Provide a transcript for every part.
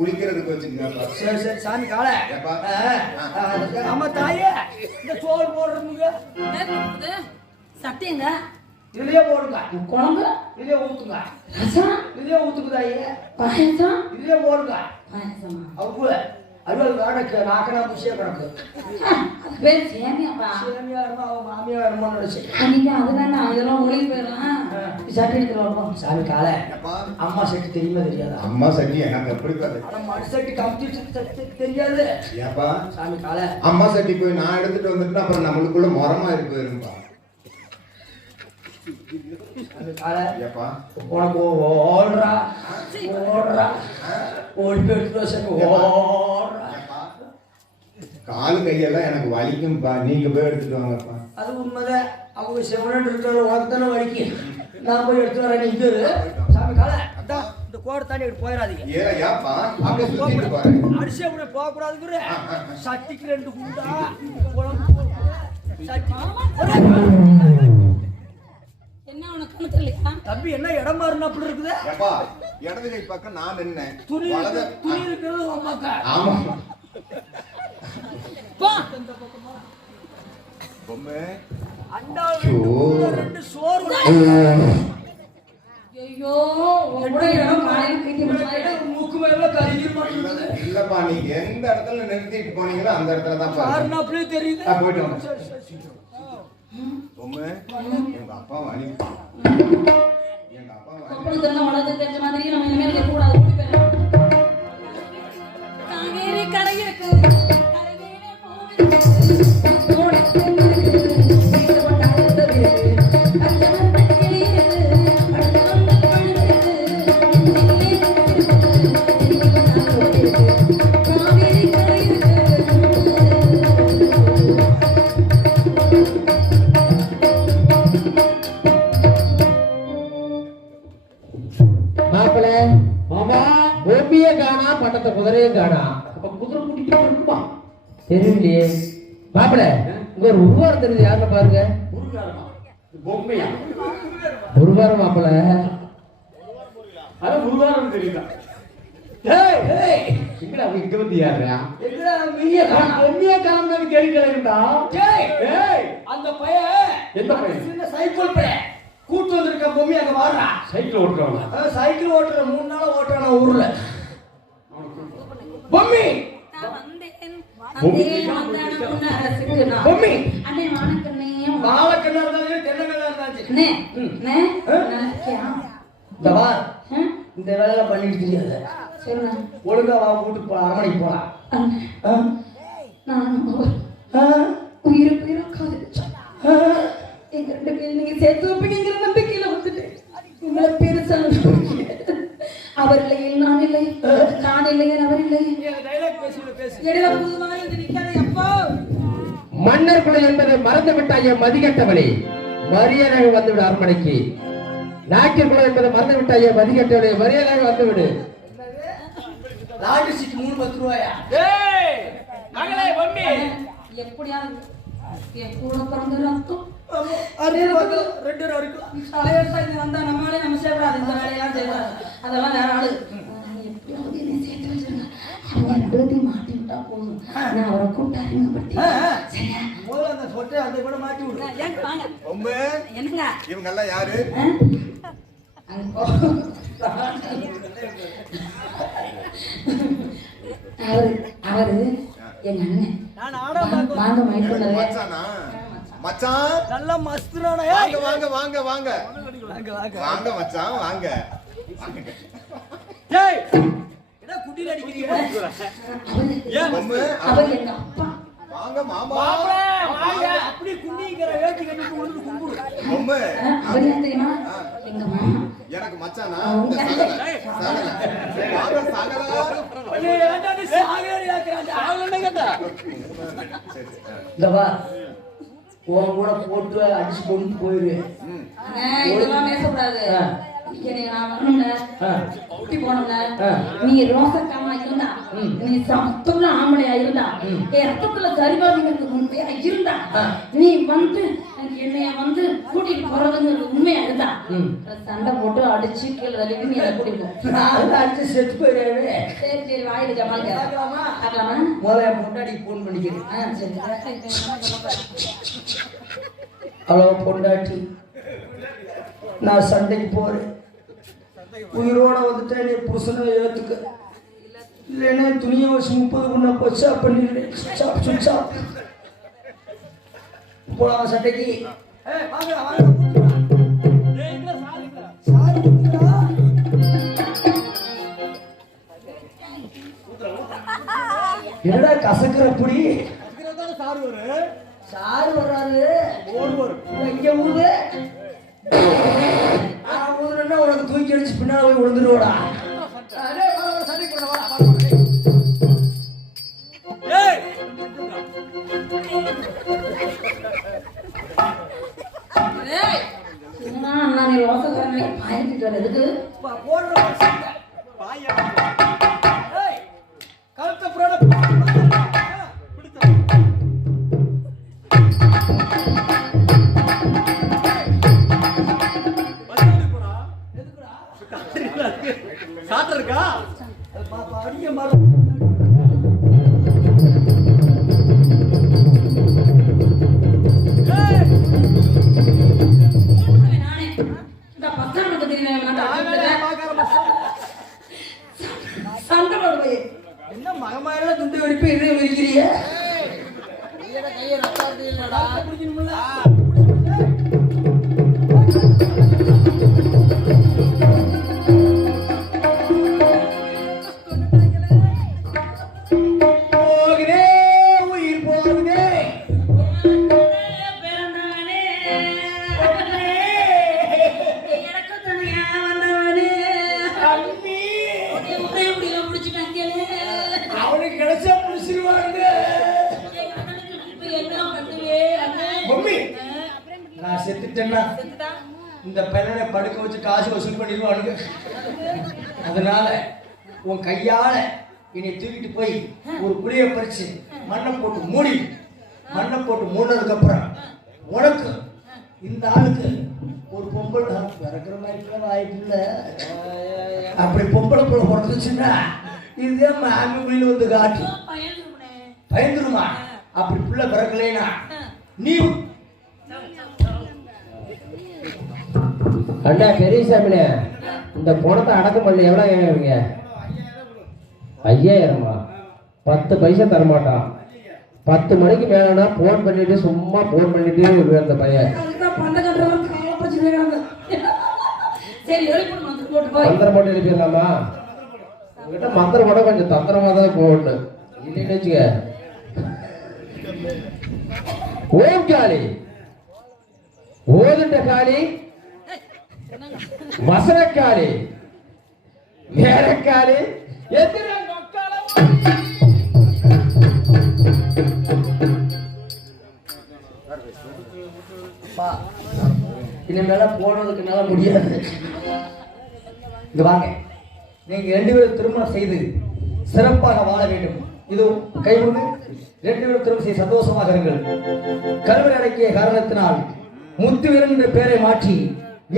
குளிக்கிறதுக்கு வச்சுக்கோங்கப்பா. சரி சரி சாமி காலை. ஆமா தாயே, இந்த சோறு போடுறதுங்க சட்டைங்க இதுலயே போடுங்க. குழம்பு இதுலயே ஊத்துங்க. ரசம் இதுலயே ஊத்துங்க தாயே. பாயசம் இதுலயே போடுங்க. பாயசமா அவங்க அறுபது கணக்கு நாக்கனா புஷிய கணக்கு. பேர் சேமியாப்பா. சேமியா இருமா அவங்க மாமியா இருமா நினைச்சு நீங்க அதுதானே அதெல்லாம் ஒளி போயிடலாம். சட்டை எடுத்துட்டு வரணும். சாமி காலை. அம்மா சட்டி தெரியுமா தெரியாதா? அம்மா சட்டி எனக்கு எப்படி பாரு. ஆனா மண் சட்டி கம்ப்ளீட் தெரியாது. ஏப்பா சாமி காலை. அம்மா சட்டி போய் நான் எடுத்துட்டு வந்துட்டு அப்புறம் நம்மளுக்குள்ள மரமா இருப்பா. சாமி காலை. ஏப்பா உனக்கு ஓடுறா ஓடுறா ஓடி போயிட்டு ஓடுறா. காலு கையெல்லாம் எனக்கு வலிக்கும்பா. நீங்க போய் எடுத்துட்டு வாங்கப்பா. அது உண்மைதான். அவங்க செவனன் இருக்கிற உனக்குத்தானே வலிக்கு. நான் போய் எடுத்து வரேன். நீங்க சாமி காலை. அதான் இந்த கோடை தாண்டி எடுத்து போயிடாதீங்க. ஏப்பா அப்படி சுத்திட்டு பாரு. அடிச்சு அப்படி போகக்கூடாதுங்கிற சட்டிக்கு 2 குண்டா சட்டி. என்ன உனக்கு கணக்கு இல்லையா? தம்பி என்ன இடம் மாறினா அப்படி இருக்குது? ஏப்பா இடது கை பக்கம் நான் நின்னேன். துணி இருக்கிறது அம்மாக்கா. ஆமா போ பொம்மை அண்டாவுல 2 சோறு. ஐயோ உங்களோட இடம் காலையில கட்டி முடிச்சாலே மூக்கு மேல கழுவி மாட்டேங்குது. இல்லப்பா நீங்க எந்த இடத்துல நிறுத்திட்டு போனீங்களோ அந்த இடத்துல தான் காரணம் அப்படியே தெரியுது. போயிட்டு வாங்க. பொம்மை எங்க அப்பா வலி. எங்க அப்பா வலி. அப்படி தெரியல வளர்த்து தெரிஞ்ச மாதிரி நம்ம இனிமேல் இருக்க கூடாது. ஓடி போயிடலாம். காவேரி கடை இருக்கு. கரைவேல போகுது. ஓடி பட்டத்தை குதிரையும் காணா. அப்ப குதிரை கூட்டிட்டு இருக்குமா தெரியலையே. மாப்பிள இங்க ஒரு உருவாரம் தெரியுது. யாருல பாருங்க. பொம்மையா உருவாரம் மாப்பிள. அத உருவாரம் தெரியுதா? இங்கடா இங்க வந்து யாரா? எங்கடா மீய காணா? பொம்மையா காணான்னு கேட்கிறேன்டா. அந்த பையன் எந்த பையன்? சின்ன சைக்கிள் பையன் கூட்டு வந்திருக்க பொம்மை அங்க வாடுறா. சைக்கிள் ஓட்டுறவங்க. சைக்கிள் ஓட்டுற 3 நாளா ஓட்டுறான ஊர்ல. பொம்மி நான் வந்தேன் வந்தான அரசுக்கு நான் பொம்மி அண்ணே வானக்கண்ணே வாழக்கண்ணா இருந்தாலே தென்னங்கண்ணா இருந்தாச்சு. அண்ணே நக்கியா தவா இந்த வேலை பண்ணிட்டு தெரியாது. சொல்லுங்க. ஒழுங்கா வா கூட்டு அரமனைக்கு போலாம். நான் உயிருக்கு காதலிச்சேன். எங்க 2 பேரும் நீங்க சேர்த்து வைப்பீங்கிற நம்பிக்கையில வந்துட்டு உங்களை பெருசா அவர் இல்லை நான் இல்லை நான் இல்லை அவர் இல்லை. இடையில புதுமாக நிற்காத எப்போ மன்னர் குலை என்பதை மறந்து விட்டாய மதிகட்டவளே. மரியாதை வந்துவிடு அரண்மனைக்கு. நாக்கியர் குலை என்பதை மறந்து விட்டாய மதிகட்டவளே. மரியாதை வந்துவிடு. லாட்டி சீட் 3-10 ரூபாயா? எப்படியாவது என் கூட பிறந்த ரத்தம் 2 வரைக்கும் வந்தா நம்மளாலே நம்ம செய்யக்கூடாது. இந்த வேலையெல்லாம் செய்யக்கூடாது. அதெல்லாம் வேற ஆளு. எப்படியாவது என்னை சேர்த்து வச்சிருங்க. அவங்க 2 மாட்டி விட்டா போதும். நான் அவரை கூட்டாருங்க பத்தி சரியா? முதல்ல அந்த சொட்டை அந்த கூட மாட்டி விடு. பொம்மை என்னங்க இவங்க எல்லாம் யாரு? அவரு எங்க அண்ணன். வாங்க மைக்கு மச்சானா? மச்சான் நல்ல மஸ்துரானே. வாங்க வாங்க வாங்க வாங்க வாங்க மச்சான் வாங்க. டேய் என்ன குடில அடிக்கிறீங்க? பொம்மை அவர் எங்க அப்பா. வாங்க மாமா. வாங்க அப்படி குண்டிங்கற வேட்டி கட்டிட்டு உள்ள கும்புடு. பொம்மை அவர் என்ன தெரியுமா? எங்க மாமா. எனக்கு மச்சானா? சகல வாங்க சகல. நீ ஏன்டா நீ சாகரி ஆக்குறாங்க? அவள கேட்டா இந்த வா உன் கூட போட்டு அடிச்சு கொண்டு போயிரு. இதெல்லாம் பேசக்கூடாது. நான் வரணும்ல குட்டி போனோம்ல. நீ ரோசக்காமா இருந்தா நீ சத்துள்ள ஆம்பளையா இருந்தா என் ரத்தத்துல சரிபாதிக்கிறதுக்கு முன்பே இருந்தா நீ வந்து என்னைய வந்து கூட்டிட்டு போறதுங்கிறது உண்மையா இருந்தா சண்டை போட்டு அடிச்சு கீழே தள்ளிட்டு நீ அதை கூட்டிட்டு போ. நான் அடிச்சு செத்து போயிடுவே. சரி சரி வாயில ஜமால் பார்க்கலாமா? முதல்ல பொண்டாட்டிக்கு ஃபோன் பண்ணிக்கிறேன். சரி. ஹலோ பொண்டாட்டி, நான் சண்டைக்கு போறேன். உயிரோட வந்துட்டேன், நீ புருஷனை ஏத்துக்க. இல்லைன்னா துணியை வச்சு 30 குண்டா போச்சா பண்ணிடுறேன். சுச்சா போலாம் சண்டைக்கு. என்னடா கசக்குற புடி? சாரு வர்றாரு. இங்க ஊரு ஊருன்னா உனக்கு தூக்கி அடிச்சு பின்னால போய் விழுந்துருவோடா. அண்ணா நீ ரோசக்காரனை பாயிட்டு வர எதுக்கு? என்ன மகமாயிரம் துண்டு வெடிப்பு இதே வெடிக்கிறிய? போகுதே உயிர் போகுதே. அவனுக்கு கிடைச்சா முடிச்சிருவாங்க. மம்மி, நான் செத்துட்டேன்னா இந்த பையனை படுக்க வச்சு காசு வசூல் பண்ணிடுவானுங்க. அதனால உன் கையால என்னை தூக்கிட்டு போய் ஒரு குழியை பறிச்சு மண்ணை போட்டு மூடினதுக்கு அப்புறம் உனக்கு இந்த ஆளுக்கு ஒரு பொம்பளை பிறக்கிற மாதிரி வாய்ப்பு இல்லை. அப்படி பொம்பளை போல பிறந்துச்சுன்னா இதே மாமி குழியில் வந்து காட்டு பயந்துருமா. அப்படி பிள்ளை பிறக்கலைனா நீ அண்ணா பெரியசாமிண்ணே, இந்த பணத்தை அடக்கம் பண்ணி எவ்வளோ கேட்குறீங்க? 5000மா? 10 பைசா தரமாட்டான். 10 மணிக்கு மேலனா போன் பண்ணிட்டு சும்மா போன் பண்ணிட்டே இருக்கு அந்த பையன். மந்திரம் போட்டு எழுப்பிடலாமா? உங்ககிட்ட மந்திரம் போட கொஞ்சம் தந்திரமா தான் போகணும். இல்லைன்னு வச்சுக்க. ஓம் காளி, ஓதுண்ட காளி, வசனக்காளி, வேலைக்காளி, இனிமேல போனதுக்கு மேல முடியாது. இங்க வாங்க, நீங்க 2 பேரும் திருமணம் செய்து சிறப்பாக வாழ வேண்டும். இது கைவிடுங்க. 2 பேரும் திருமணம் செய்து சந்தோஷமாக இருங்கள். கருவறை அடக்கிய காரணத்தினால் முத்துவீரன் என்ற பெயரை மாற்றி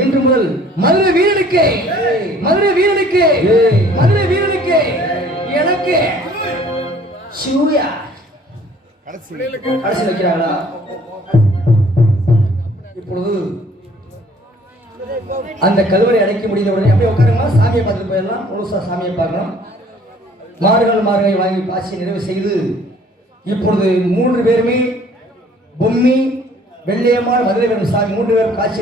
இன்று முதல் மதுரை வீரனுக்கு எனக்கு சூர்யா கடைசி வைக்கிறாங்களா? இப்பொழுது அந்த கருவறை அடைக்க முடிந்த உடனே அப்படியே உட்காருமா, சாமியை பார்த்துட்டு போயிடலாம். முழுசா சாமியை பார்க்கணும். மாடுகளை வாங்கி பாசி நிறைவு செய்து இப்பொழுது 3 பேருமே பொம்மி, வெள்ளையம்மாள், மதுரை வரும் சாமி 3 பேரும் காட்சி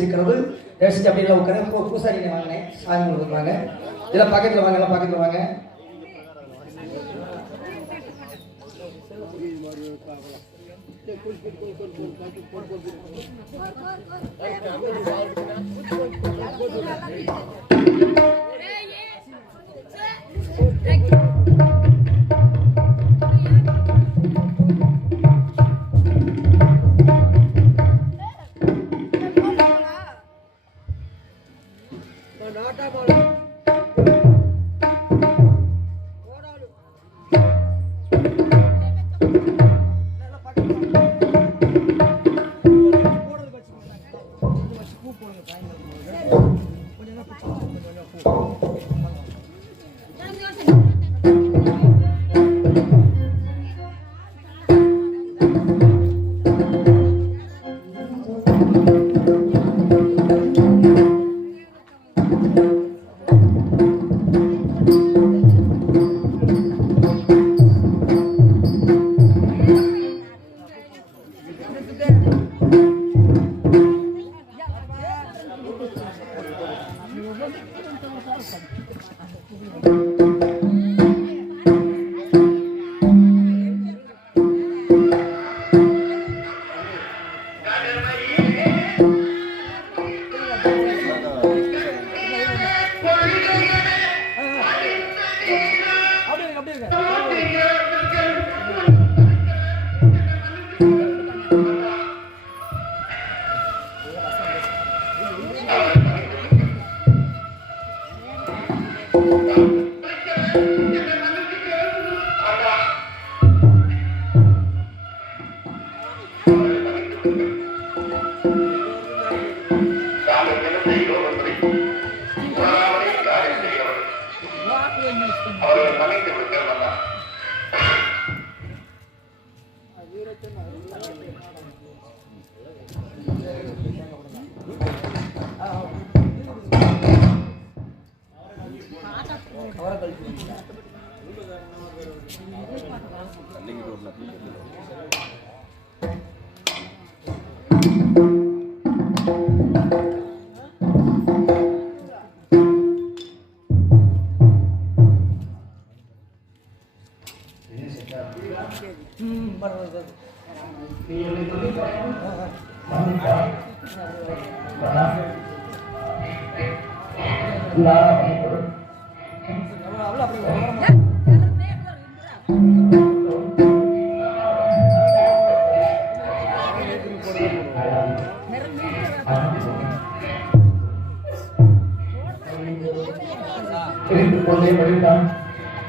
இருக்கிறது. அப்படியே உட்கார பூசாரி வாங்கினேன். சாமி கொடுக்குறாங்க. இதெல்லாம் பக்கத்தில் வாங்க, எல்லாம் பக்கத்தில் வாங்க.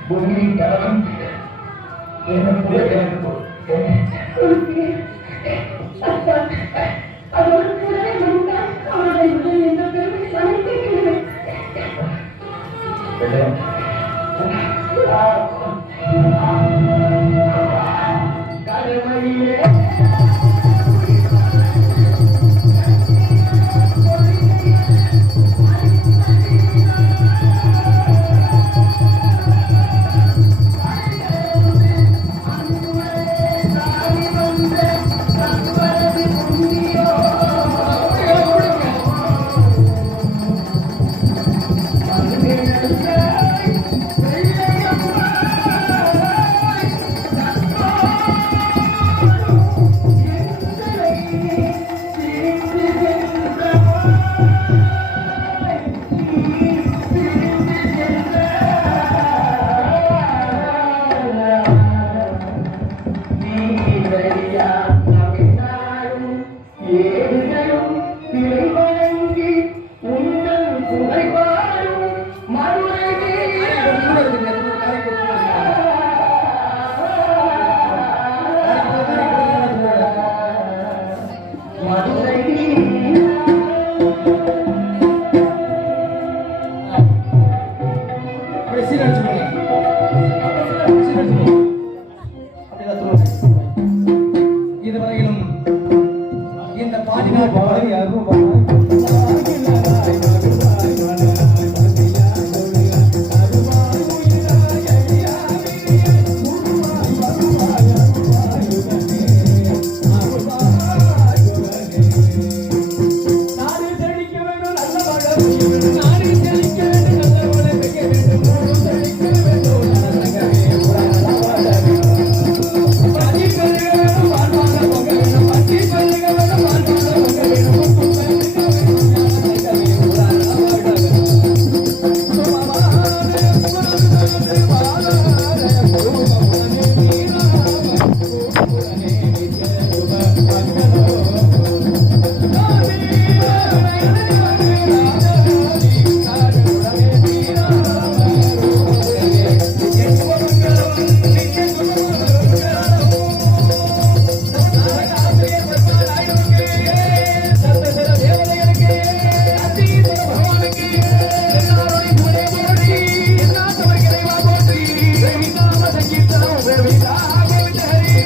பூமி கடவுள் இதுவரையிலும் இந்த பாடினாட்டு பழகி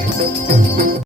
Thank you.